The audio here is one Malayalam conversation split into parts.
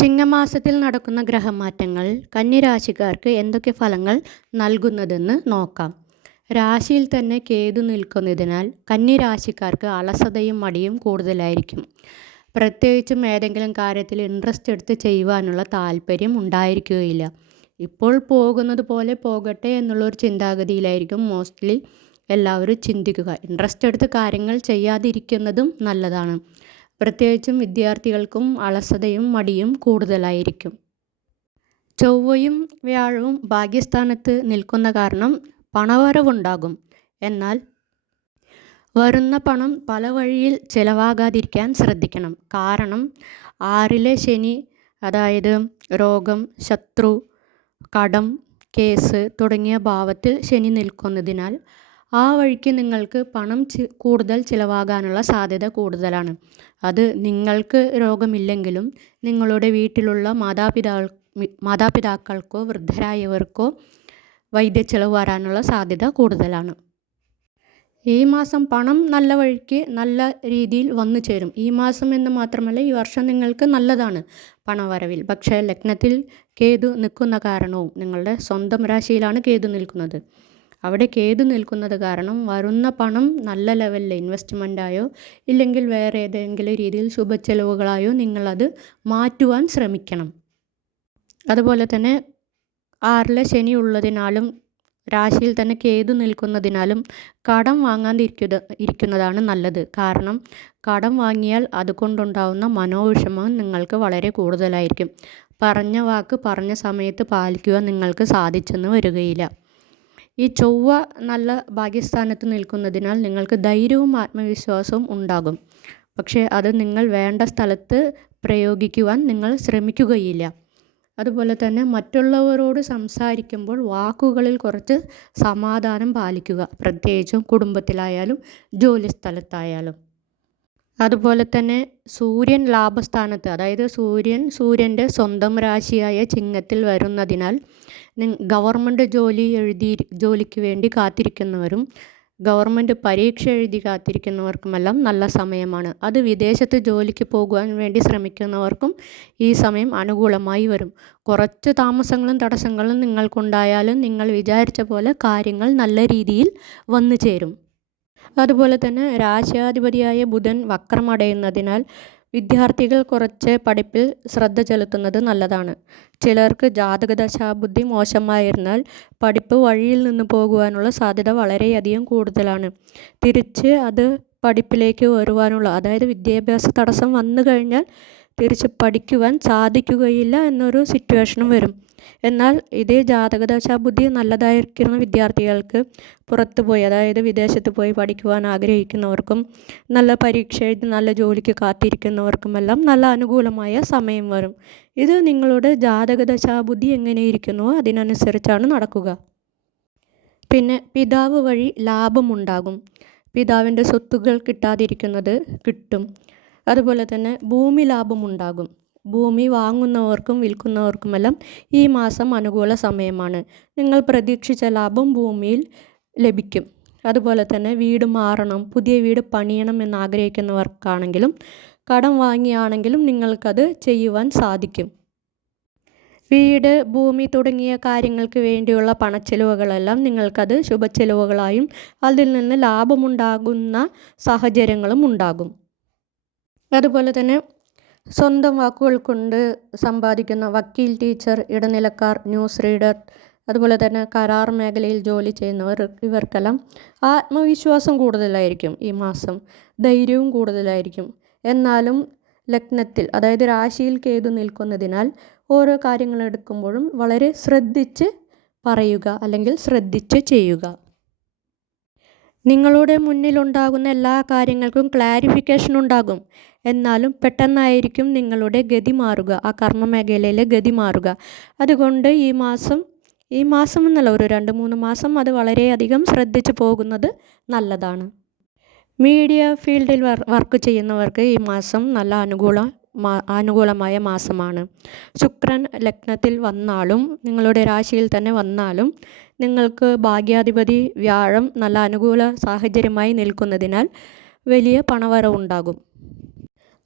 ചിങ്ങമാസത്തിൽ നടക്കുന്ന ഗ്രഹമാറ്റങ്ങൾ കന്നിരാശിക്കാർക്ക് എന്തൊക്കെ ഫലങ്ങൾ നൽകുന്നതെന്ന് നോക്കാം. രാശിയിൽ തന്നെ കേതു നിൽക്കുന്നതിനാൽ കന്നിരാശിക്കാർക്ക് അലസതയും മടിയും കൂടുതലായിരിക്കും. പ്രത്യേകിച്ചും ഏതെങ്കിലും കാര്യത്തിൽ ഇൻട്രസ്റ്റ് എടുത്ത് ചെയ്യുവാനുള്ള താല്പര്യം ഉണ്ടായിരിക്കുകയില്ല. ഇപ്പോൾ പോകുന്നത് പോലെ പോകട്ടെ എന്നുള്ളൊരു ചിന്താഗതിയിലായിരിക്കും മോസ്റ്റ്ലി എല്ലാവരും ചിന്തിക്കുക. ഇൻട്രസ്റ്റ് എടുത്ത് കാര്യങ്ങൾ ചെയ്യാതിരിക്കുന്നതും നല്ലതാണ്. പ്രത്യേകിച്ചും വിദ്യാർത്ഥികൾക്കും അലസതയും മടിയും കൂടുതലായിരിക്കും. ചൊവ്വയും വ്യാഴവും ഭാഗ്യസ്ഥാനത്ത് നിൽക്കുന്ന കാരണം പണവരവുണ്ടാകും. എന്നാൽ വരുന്ന പണം പല വഴിയിൽ ചിലവാകാതിരിക്കാൻ ശ്രദ്ധിക്കണം. കാരണം ആറിലെ ശനി അതായത് രോഗം ശത്രു കടം കേസ് തുടങ്ങിയ ഭാവത്തിൽ ശനി നിൽക്കുന്നതിനാൽ ആ വഴിക്ക് നിങ്ങൾക്ക് പണം കൂടുതൽ ചിലവാകാനുള്ള സാധ്യത കൂടുതലാണ്. അത് നിങ്ങൾക്ക് രോഗമില്ലെങ്കിലും നിങ്ങളുടെ വീട്ടിലുള്ള മാതാപിതാ മാതാപിതാക്കൾക്കോ വൃദ്ധരായവർക്കോ വൈദ്യ ചിലവ് വരാനുള്ള സാധ്യത കൂടുതലാണ്. ഈ മാസം പണം നല്ല വഴിക്ക് നല്ല രീതിയിൽ വന്നു ചേരും. ഈ മാസം എന്ന് മാത്രമല്ല ഈ വർഷം നിങ്ങൾക്ക് നല്ലതാണ് പണവരവിൽ. പക്ഷേ ലഗ്നത്തിൽ കേതു നിൽക്കുന്ന കാരണവും നിങ്ങളുടെ സ്വന്തം രാശിയിലാണ് കേതു നിൽക്കുന്നത്. അവിടെ കേതു നിൽക്കുന്നത് കാരണം വരുന്ന പണം നല്ല ലെവലിൽ ഇൻവെസ്റ്റ്മെന്റായോ ഇല്ലെങ്കിൽ വേറെ ഏതെങ്കിലും രീതിയിൽ ശുഭച്ചെലവുകളായോ നിങ്ങളത് മാറ്റുവാൻ ശ്രമിക്കണം. അതുപോലെ തന്നെ ആറിലെ ശനി ഉള്ളതിനാലും രാശിയിൽ തന്നെ കേതു നിൽക്കുന്നതിനാലും കടം വാങ്ങാതിരിക്കുക ഇരിക്കുന്നതാണ് നല്ലത്. കാരണം കടം വാങ്ങിയാൽ അതുകൊണ്ടുണ്ടാവുന്ന മനോവിഷമം നിങ്ങൾക്ക് വളരെ കൂടുതലായിരിക്കും. പറഞ്ഞ വാക്ക് പറഞ്ഞ സമയത്ത് പാലിക്കുക നിങ്ങൾക്ക് സാധിച്ചെന്ന് വരികയില്ല. ഈ ചൊവ്വ നല്ല ഭാഗ്യസ്ഥാനത്ത് നിൽക്കുന്നതിനാൽ നിങ്ങൾക്ക് ധൈര്യവും ആത്മവിശ്വാസവും ഉണ്ടാകും. പക്ഷേ അത് നിങ്ങൾ വേണ്ട സ്ഥലത്ത് പ്രയോഗിക്കുവാൻ നിങ്ങൾ ശ്രമിക്കുകയില്ല. അതുപോലെ തന്നെ മറ്റുള്ളവരോട് സംസാരിക്കുമ്പോൾ വാക്കുകളിൽ കുറച്ച് സമാധാനം പാലിക്കുക. പ്രത്യേകിച്ചും കുടുംബത്തിലായാലും ജോലി സ്ഥലത്തായാലും അതുപോലെ തന്നെ സൂര്യൻ ലാഭസ്ഥാനത്ത് അതായത് സൂര്യൻ സൂര്യന്റെ സ്വന്തം രാശിയായ ചിങ്ങത്തിൽ വരുന്നതിനാൽ ഗവൺമെന്റ് ജോലി എഴുതി ജോലിക്ക് വേണ്ടി കാത്തിരിക്കുന്നവരും ഗവൺമെന്റ് പരീക്ഷ എഴുതി കാത്തിരിക്കുന്നവർക്കുമെല്ലാം നല്ല സമയമാണ്. അത് വിദേശത്ത് ജോലിക്ക് പോകുവാൻ വേണ്ടി ശ്രമിക്കുന്നവർക്കും ഈ സമയം അനുകൂലമായി വരും. കുറച്ച് താമസങ്ങളും തടസ്സങ്ങളും നിങ്ങൾക്കുണ്ടായാലും നിങ്ങൾ വിചാരിച്ച പോലെ കാര്യങ്ങൾ നല്ല രീതിയിൽ വന്നു ചേരും. അതുപോലെ തന്നെ രാജ്യാധിപതിയായ ബുധൻ വക്രമടയുന്നതിനാൽ വിദ്യാർത്ഥികൾ കുറച്ച് പഠിപ്പിൽ ശ്രദ്ധ ചെലുത്തുന്നത് നല്ലതാണ്. ചിലർക്ക് ജാതകദശാബുദ്ധി മോശമായിരുന്നാൽ പഠിപ്പ് വഴിയിൽ നിന്ന് പോകുവാനുള്ള സാധ്യത വളരെയധികം കൂടുതലാണ്. തിരിച്ച് അത് പഠിപ്പിലേക്ക് വരുവാനുള്ള അതായത് വിദ്യാഭ്യാസ തടസ്സം വന്നു കഴിഞ്ഞാൽ തിരിച്ച് പഠിക്കുവാൻ സാധിക്കുകയില്ല എന്നൊരു സിറ്റുവേഷനും വരും. എന്നാൽ ഇതേ ജാതകദശാബുദ്ധി നല്ലതായിരിക്കുന്ന വിദ്യാർത്ഥികൾക്ക് പുറത്തു പോയി അതായത് വിദേശത്ത് പോയി പഠിക്കുവാൻ ആഗ്രഹിക്കുന്നവർക്കും നല്ല പരീക്ഷ എഴുതി നല്ല ജോലിക്ക് കാത്തിരിക്കുന്നവർക്കുമെല്ലാം നല്ല അനുകൂലമായ സമയം വരും. ഇത് നിങ്ങളുടെ ജാതകദശാബുദ്ധി എങ്ങനെയിരിക്കുന്നുവോ അതിനനുസരിച്ചാണ് നടക്കുക. പിന്നെ പിതാവ് വഴി ലാഭമുണ്ടാകും. പിതാവിന്റെ സ്വത്തുകൾ കിട്ടാതിരിക്കുന്നത് കിട്ടും. അതുപോലെ തന്നെ ഭൂമി ലാഭമുണ്ടാകും. ഭൂമി വാങ്ങുന്നവർക്കും വിൽക്കുന്നവർക്കുമെല്ലാം ഈ മാസം അനുകൂല സമയമാണ്. നിങ്ങൾ പ്രതീക്ഷിച്ച ലാഭം ഭൂമിയിൽ ലഭിക്കും. അതുപോലെ തന്നെ വീട് മാറണം പുതിയ വീട് പണിയണം എന്ന് ആഗ്രഹിക്കുന്നവർക്കാണെങ്കിലും കടം വാങ്ങിയാണെങ്കിലും നിങ്ങൾക്കത് ചെയ്യുവാൻ സാധിക്കും. വീട് ഭൂമി തുടങ്ങിയ കാര്യങ്ങൾക്ക് വേണ്ടിയുള്ള പണച്ചെലവുകളെല്ലാം നിങ്ങൾക്കത് ശുഭച്ചെലവുകളായും അതിൽ നിന്ന് ലാഭമുണ്ടാകുന്ന സാഹചര്യങ്ങളും ഉണ്ടാകും. അതുപോലെ തന്നെ സ്വന്തം വാക്കുകൾ കൊണ്ട് സമ്പാദിക്കുന്ന വക്കീൽ ടീച്ചർ ഇടനിലക്കാർ ന്യൂസ് റീഡർ അതുപോലെ തന്നെ കരാർ മേഖലയിൽ ജോലി ചെയ്യുന്നവർ ഇവർക്കെല്ലാം ആത്മവിശ്വാസം കൂടുതലായിരിക്കും ഈ മാസം. ധൈര്യവും കൂടുതലായിരിക്കും. എന്നാലും ലഗ്നത്തിൽ അതായത് രാശിയിൽ കേതു നിൽക്കുന്നതിനാൽ ഓരോ കാര്യങ്ങൾ എടുക്കുമ്പോഴും വളരെ ശ്രദ്ധിച്ച് പറയുക അല്ലെങ്കിൽ ശ്രദ്ധിച്ച് ചെയ്യുക. നിങ്ങളുടെ മുന്നിലുണ്ടാകുന്ന എല്ലാ കാര്യങ്ങൾക്കും ക്ലാരിഫിക്കേഷൻ ഉണ്ടാകും. എന്നാലും പെട്ടെന്നായിരിക്കും നിങ്ങളുടെ ഗതി മാറുക ആ കർമ്മമേഖലയിലെ ഗതി മാറുക. അതുകൊണ്ട് ഈ മാസം ഈ മാസം എന്നല്ല ഒരു രണ്ട് മൂന്ന് മാസം അത് വളരെയധികം ശ്രദ്ധിച്ചു പോകുന്നത് നല്ലതാണ്. മീഡിയ ഫീൽഡിൽ വർക്ക് ചെയ്യുന്നവർക്ക് ഈ മാസം നല്ല അനുകൂല അനുകൂലമായ മാസമാണ്. ശുക്രൻ ലഗ്നത്തിൽ വന്നാലും നിങ്ങളുടെ രാശിയിൽ തന്നെ വന്നാലും നിങ്ങൾക്ക് ഭാഗ്യാധിപതി വ്യാഴം നല്ല അനുകൂല സാഹചര്യമായി നിൽക്കുന്നതിനാൽ വലിയ പണവരവുണ്ടാകും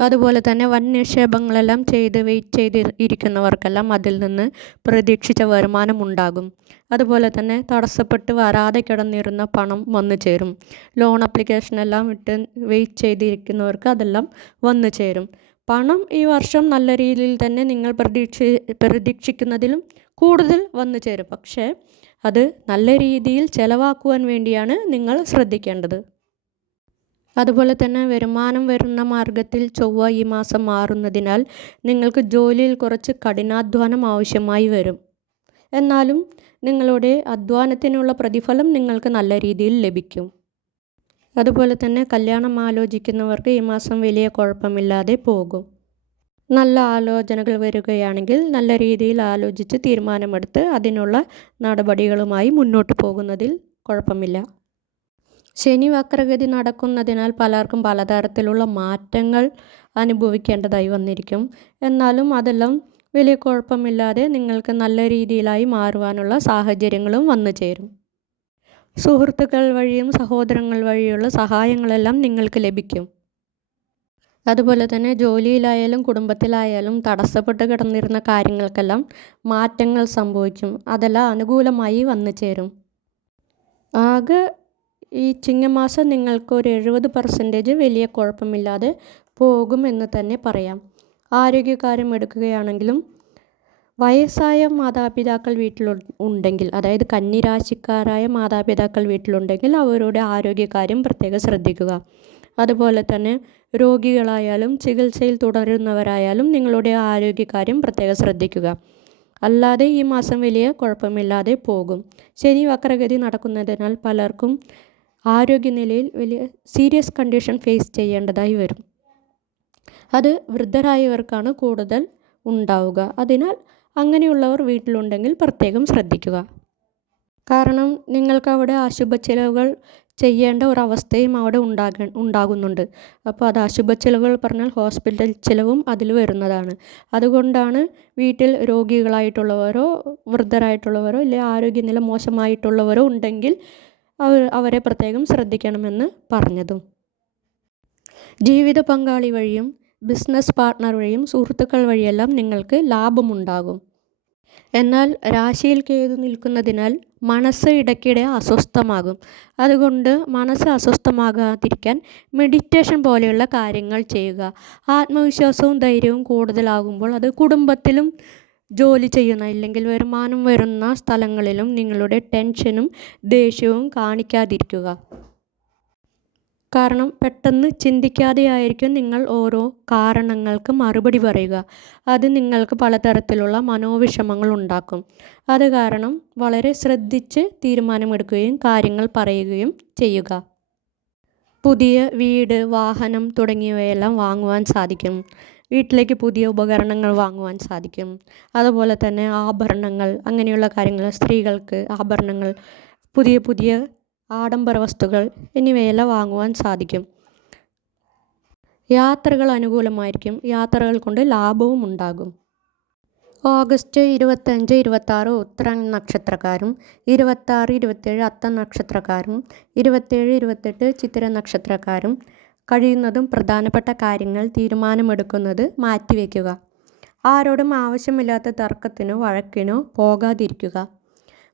അതുപോലെ തന്നെ വൻ നിക്ഷേപങ്ങളെല്ലാം ചെയ്ത് വെയിറ്റ് ചെയ്ത് ഇരിക്കുന്നവർക്കെല്ലാം അതിൽ നിന്ന് പ്രതീക്ഷിച്ച വരുമാനം ഉണ്ടാകും. അതുപോലെ തന്നെ തടസ്സപ്പെട്ട് വരാതെ കിടന്നിരുന്ന പണം വന്നു ചേരും. ലോൺ അപ്ലിക്കേഷനെല്ലാം ഇട്ട് വെയിറ്റ് ചെയ്തിരിക്കുന്നവർക്ക് അതെല്ലാം വന്നു ചേരും. പണം ഈ വർഷം നല്ല രീതിയിൽ തന്നെ നിങ്ങൾ പ്രതീക്ഷ പ്രതീക്ഷിക്കുന്നതിലും കൂടുതൽ വന്നു ചേരും. പക്ഷേ അത് നല്ല രീതിയിൽ ചെലവാക്കുവാൻ വേണ്ടിയാണ് നിങ്ങൾ ശ്രദ്ധിക്കേണ്ടത്. അതുപോലെ തന്നെ വരുമാനം വരുന്ന മാർഗത്തിൽ ചൊവ്വ ഈ മാസം മാറുന്നതിനാൽ നിങ്ങൾക്ക് ജോലിയിൽ കുറച്ച് കഠിനാധ്വാനം ആവശ്യമായി വരും. എന്നാലും നിങ്ങളുടെ അധ്വാനത്തിനുള്ള പ്രതിഫലം നിങ്ങൾക്ക് നല്ല രീതിയിൽ ലഭിക്കും. അതുപോലെ തന്നെ കല്യാണം ആലോചിക്കുന്നവർക്ക് ഈ മാസം വലിയ കുഴപ്പമില്ലാതെ പോകും. നല്ല ആലോചനകൾ വരികയാണെങ്കിൽ നല്ല രീതിയിൽ ആലോചിച്ച് തീരുമാനമെടുത്ത് അതിനുള്ള നടപടികളുമായി മുന്നോട്ട് പോകുന്നതിൽ കുഴപ്പമില്ല. ശനി വക്രഗതി നടക്കുന്നതിനാൽ പലർക്കും പലതരത്തിലുള്ള മാറ്റങ്ങൾ അനുഭവിക്കേണ്ടതായി വന്നിരിക്കും. എന്നാലും അതെല്ലാം വലിയ കുഴപ്പമില്ലാതെ നിങ്ങൾക്ക് നല്ല രീതിയിലായി മാറുവാനുള്ള സാഹചര്യങ്ങളും വന്നു ചേരും സുഹൃത്തുക്കൾ വഴിയും സഹോദരങ്ങൾ വഴിയുള്ള സഹായങ്ങളെല്ലാം നിങ്ങൾക്ക് ലഭിക്കും. അതുപോലെ തന്നെ ജോലിയിലായാലും കുടുംബത്തിലായാലും തടസ്സപ്പെട്ട് കിടന്നിരുന്ന കാര്യങ്ങൾക്കെല്ലാം മാറ്റങ്ങൾ സംഭവിക്കും. അതെല്ലാം അനുകൂലമായി വന്നു ചേരും. ആകെ ഈ ചിങ്ങമാസം നിങ്ങൾക്ക് ഒരു എഴുപത് പെർസെന്റേജ് വലിയ കുഴപ്പമില്ലാതെ പോകുമെന്ന് തന്നെ പറയാം. ആരോഗ്യകാര്യം എടുക്കുകയാണെങ്കിലും വയസ്സായ മാതാപിതാക്കൾ വീട്ടിൽ ഉണ്ടെങ്കിൽ അതായത് കന്നിരാശിക്കാരായ മാതാപിതാക്കൾ വീട്ടിലുണ്ടെങ്കിൽ അവരുടെ ആരോഗ്യകാര്യം പ്രത്യേകം ശ്രദ്ധിക്കുക. അതുപോലെ തന്നെ രോഗികളായാലും ചികിത്സയിൽ തുടരുന്നവരായാലും നിങ്ങളുടെ ആരോഗ്യകാര്യം പ്രത്യേകം ശ്രദ്ധിക്കുക. അല്ലാതെ ഈ മാസം വലിയ കുഴപ്പമില്ലാതെ പോകും. ശനി വക്രഗതി നടക്കുന്നതിനാൽ പലർക്കും ആരോഗ്യനിലയിൽ വലിയ സീരിയസ് കണ്ടീഷൻ ഫേസ് ചെയ്യേണ്ടതായി വരും. അത് വൃദ്ധരായവർക്കാണ് കൂടുതൽ ഉണ്ടാവുക. അതിനാൽ അങ്ങനെയുള്ളവർ വീട്ടിലുണ്ടെങ്കിൽ പ്രത്യേകം ശ്രദ്ധിക്കുക. കാരണം നിങ്ങൾക്ക് അവിടെ അശുഭ ചിലവുകൾ ചെയ്യേണ്ട ഒരവസ്ഥയും അവിടെ ഉണ്ടാക ഉണ്ടാകുന്നുണ്ട്. അപ്പോൾ അത് അശുഭ ചിലവുകൾ പറഞ്ഞാൽ ഹോസ്പിറ്റൽ ചിലവും അതിൽ വരുന്നതാണ്. അതുകൊണ്ടാണ് വീട്ടിൽ രോഗികളായിട്ടുള്ളവരോ വൃദ്ധരായിട്ടുള്ളവരോ ഇല്ലെങ്കിൽ ആരോഗ്യനില മോശമായിട്ടുള്ളവരോ ഉണ്ടെങ്കിൽ അവർ അവരെ പ്രത്യേകം ശ്രദ്ധിക്കണമെന്ന് പറഞ്ഞതും. ജീവിത പങ്കാളി വഴിയും ബിസിനസ് പാർട്ട്ണർ വഴിയും സുഹൃത്തുക്കൾ വഴിയെല്ലാം നിങ്ങൾക്ക് ലാഭമുണ്ടാകും. എന്നാൽ രാശിയിൽ കേതു നിൽക്കുന്നതിനാൽ മനസ്സ് ഇടയ്ക്കിടെ അസ്വസ്ഥമാകും. അതുകൊണ്ട് മനസ്സ് അസ്വസ്ഥമാകാതിരിക്കാൻ മെഡിറ്റേഷൻ പോലെയുള്ള കാര്യങ്ങൾ ചെയ്യുക. ആത്മവിശ്വാസവും ധൈര്യവും കൂടുതലാകുമ്പോൾ അത് കുടുംബത്തിലും ജോലി ചെയ്യുന്ന ഇല്ലെങ്കിൽ വരുമാനം വരുന്ന സ്ഥലങ്ങളിലും നിങ്ങളുടെ ടെൻഷനും ദേഷ്യവും കാണിക്കാതിരിക്കുക. കാരണം പെട്ടെന്ന് ചിന്തിക്കാതെ ആയിരിക്കും നിങ്ങൾ ഓരോ കാരണങ്ങൾക്ക് മറുപടി പറയുക. അത് നിങ്ങൾക്ക് പലതരത്തിലുള്ള മനോവിഷമങ്ങൾ ഉണ്ടാക്കും. അത് കാരണം വളരെ ശ്രദ്ധിച്ച് തീരുമാനമെടുക്കുകയും കാര്യങ്ങൾ പറയുകയും ചെയ്യുക. പുതിയ വീട് വാഹനം തുടങ്ങിയവയെല്ലാം വാങ്ങുവാൻ സാധിക്കും. വീട്ടിലേക്ക് പുതിയ ഉപകരണങ്ങൾ വാങ്ങുവാൻ സാധിക്കും. അതുപോലെ തന്നെ ആഭരണങ്ങൾ അങ്ങനെയുള്ള കാര്യങ്ങൾ സ്ത്രീകൾക്ക് ആഭരണങ്ങൾ പുതിയ പുതിയ ആഡംബര വസ്തുക്കൾ എന്നിവയെല്ലാം വാങ്ങുവാൻ സാധിക്കും. യാത്രകൾ അനുകൂലമായിരിക്കും. യാത്രകൾ കൊണ്ട് ലാഭവും ഉണ്ടാകും. ഓഗസ്റ്റ് ഇരുപത്തഞ്ച് ഇരുപത്താറ് ഉത്തര നക്ഷത്രക്കാരും ഇരുപത്താറ് ഇരുപത്തേഴ് അത്ത നക്ഷത്രക്കാരും ഇരുപത്തേഴ് ഇരുപത്തെട്ട് ചിത്തിര നക്ഷത്രക്കാരും കഴിയുന്നതും പ്രധാനപ്പെട്ട കാര്യങ്ങൾ തീരുമാനമെടുക്കുന്നത് മാറ്റിവെക്കുക. ആരോടും ആവശ്യമില്ലാത്ത തർക്കത്തിനോ വഴക്കിനോ പോകാതിരിക്കുക.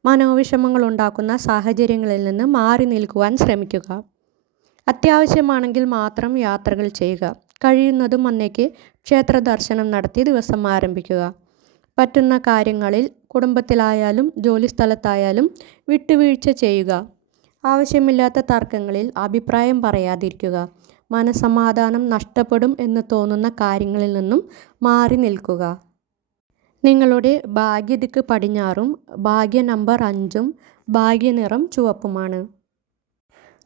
മനോവിഷമങ്ങൾ ഉണ്ടാക്കുന്ന സാഹചര്യങ്ങളിൽ നിന്ന് മാറി നിൽക്കുവാൻ ശ്രമിക്കുക. അത്യാവശ്യമാണെങ്കിൽ മാത്രം യാത്രകൾ ചെയ്യുക. കഴിയുന്നതും അന്നേക്ക് ക്ഷേത്ര ദർശനം നടത്തി ദിവസം ആരംഭിക്കുക. പറ്റുന്ന കാര്യങ്ങളിൽ കുടുംബത്തിലായാലും ജോലിസ്ഥലത്തായാലും വിട്ടുവീഴ്ച ചെയ്യുക. ആവശ്യമില്ലാത്ത തർക്കങ്ങളിൽ അഭിപ്രായം പറയാതിരിക്കുക. മനസമാധാനം നഷ്ടപ്പെടും എന്ന് തോന്നുന്ന കാര്യങ്ങളിൽ നിന്നും മാറി നിൽക്കുക. നിങ്ങളുടെ ഭാഗ്യദിക്ക് പടിഞ്ഞാറും ഭാഗ്യ നമ്പർ അഞ്ചും ഭാഗ്യനിറം ചുവപ്പുമാണ്.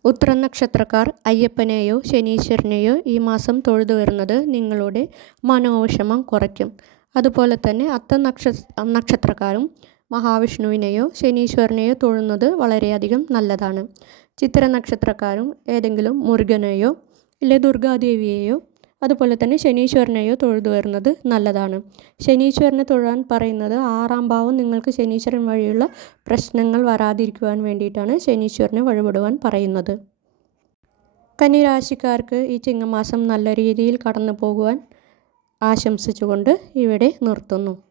ഉത്തര നക്ഷത്രക്കാർ അയ്യപ്പനെയോ ശനീശ്വരനെയോ ഈ മാസം തൊഴുതു വരുന്നത് നിങ്ങളുടെ മനോവിഷമം കുറയ്ക്കും. അതുപോലെ തന്നെ അത്ത നക്ഷ നക്ഷത്രക്കാരും മഹാവിഷ്ണുവിനെയോ ശനീശ്വരനെയോ തൊഴുന്നത് വളരെയധികം നല്ലതാണ്. ചിത്ര നക്ഷത്രക്കാരും ഏതെങ്കിലും മുരുകനെയോ ഇല്ലെ ദുർഗാദേവിയെയോ അതുപോലെ തന്നെ ശനീശ്വരനെയോ തൊഴുതു വരുന്നത് നല്ലതാണ്. ശനീശ്വരനെ തൊഴാൻ പറയുന്നത് ആറാം ഭാവം നിങ്ങൾക്ക് ശനീശ്വരൻ വഴിയുള്ള പ്രശ്നങ്ങൾ വരാതിരിക്കുവാൻ വേണ്ടിയിട്ടാണ് ശനീശ്വരനെ വഴിപെടുവാൻ പറയുന്നത്. കന്നിരാശിക്കാർക്ക് ഈ ചിങ്ങമാസം നല്ല രീതിയിൽ കടന്നു പോകുവാൻ ആശംസിച്ചുകൊണ്ട് ഇവിടെ നിർത്തുന്നു.